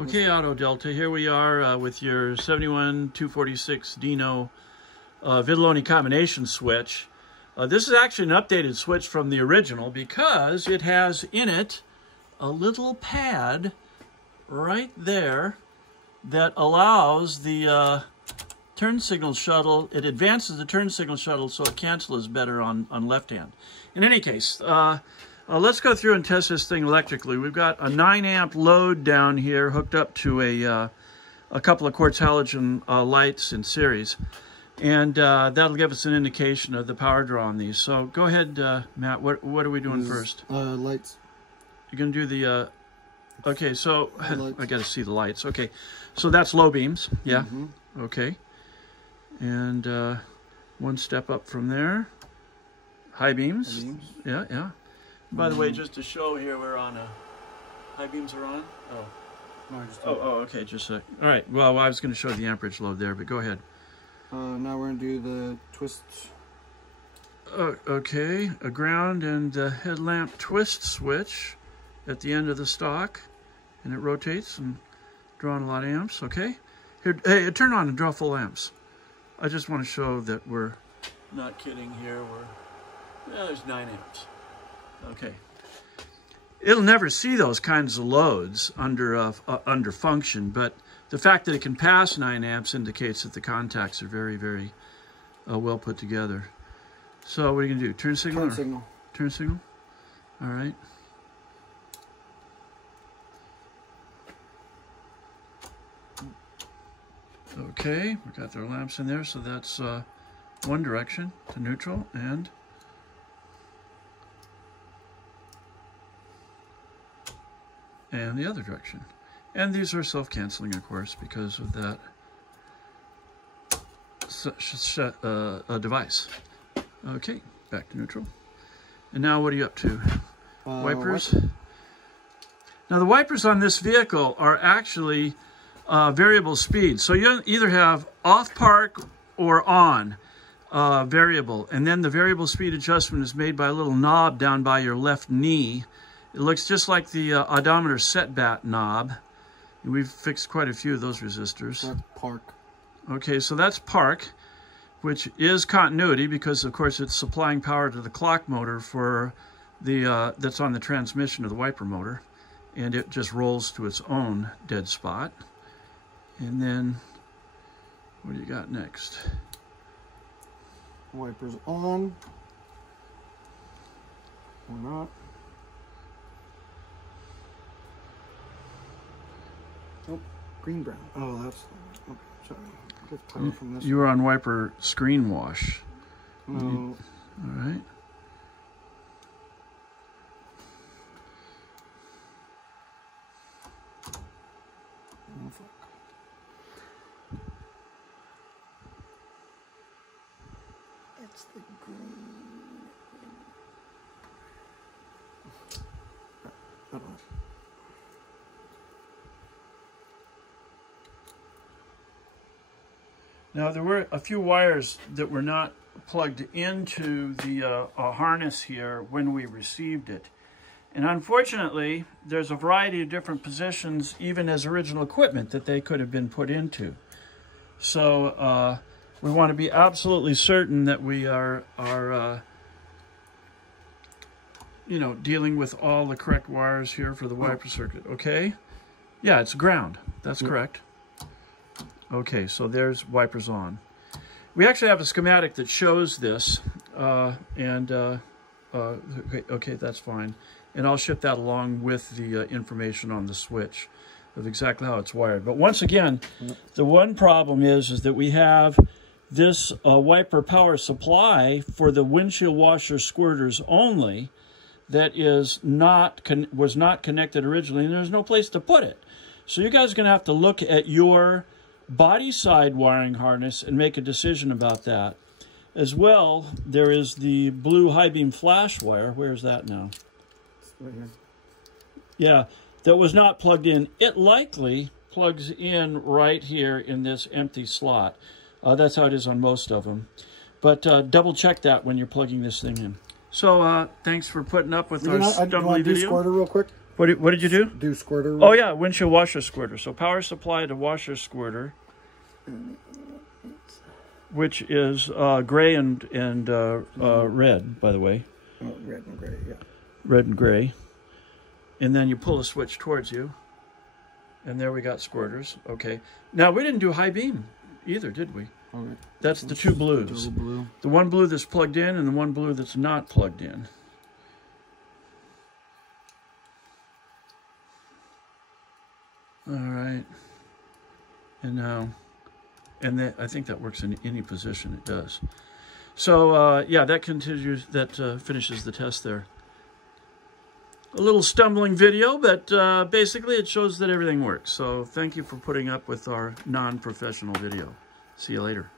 Okay, Auto Delta, here we are with your 71246 Dino Vitaloni combination switch. This is actually an updated switch from the original because it has in it a little pad right there that allows the turn signal shuttle, it advances the turn signal shuttle so it cancels better on left hand. In any case, let's go through and test this thing electrically. We've got a 9 amp load down here hooked up to a couple of quartz halogen lights in series. And that'll give us an indication of the power draw on these. So go ahead, Matt, what are we doing first? Lights. You're going to do the, okay, so I got to see the lights. Okay, so that's low beams, yeah, okay. And one step up from there, high beams. Yeah, yeah. By the way, just to show here, we're on high beams are on? Oh. Okay, just a sec. All right, well, I was going to show the amperage load there, but go ahead. Now we're going to do the twist. Okay, a ground and the headlamp twist switch at the end of the stock, and it rotates and drawing a lot of amps, okay? Here, hey, turn on and draw full amps. I just want to show that we're not kidding here. There's 9 amps. Okay. It'll never see those kinds of loads under function, but the fact that it can pass 9 amps indicates that the contacts are very, very well put together. So what are you going to do? Turn signal? Turn signal. Turn signal? All right. Okay, we've got our lamps in there, so that's one direction to neutral and the other direction. And these are self-canceling, of course, because of that device. Okay, back to neutral. And now what are you up to? Wipers? Now the wipers on this vehicle are actually variable speed. So you either have off park or on variable. And then the variable speed adjustment is made by a little knob down by your left knee. It looks just like the odometer setback knob. We've fixed quite a few of those resistors. That's park. Okay, so that's park, which is continuity because, of course, it's supplying power to the clock motor for the that's on the transmission of the wiper motor, and it just rolls to its own dead spot. And then, what do you got next? Wipers on. Or not. Oh, green brown. Oh, that's okay. Sorry. Get power from this. You were on wiper screen wash. No. All right. Oh, fuck. It's the green. I don't know. Now, there were a few wires that were not plugged into the harness here when we received it. And unfortunately, there's a variety of different positions, even as original equipment, that they could have been put into. So we want to be absolutely certain that we are you know, dealing with all the correct wires here for the wiper circuit, okay? Yeah, it's ground. That's correct. Okay, so there's wipers on. We actually have a schematic that shows this, okay, that's fine. And I'll ship that along with the information on the switch of exactly how it's wired. But once again, the one problem is that we have this wiper power supply for the windshield washer squirters only that was not connected originally, and there's no place to put it. So you guys are going to have to look at your body side wiring harness and make a decision about that. As well, there is the blue high beam flash wire. Where's that now? Right here. Yeah, that was not plugged in. It likely plugs in right here in this empty slot. That's how it is on most of them. But double check that when you're plugging this thing in. So thanks for putting up with our stumbly video. Do squirter real quick? What did you do? Do squirter. Oh yeah, windshield washer squirter. So power supply to washer squirter, which is gray and red, by the way. Oh, red and gray, yeah. Red and gray. And then you pull a switch towards you. And there we got squirters. Okay. Now we didn't do high beam either, did we? Okay. That's the two blues. Double blue. The one blue that's plugged in and the one blue that's not plugged in. All right. And now, I think that works in any position. It does. So yeah, that continues. That finishes the test there. A little stumbling video, but basically it shows that everything works. So thank you for putting up with our non-professional video. See you later.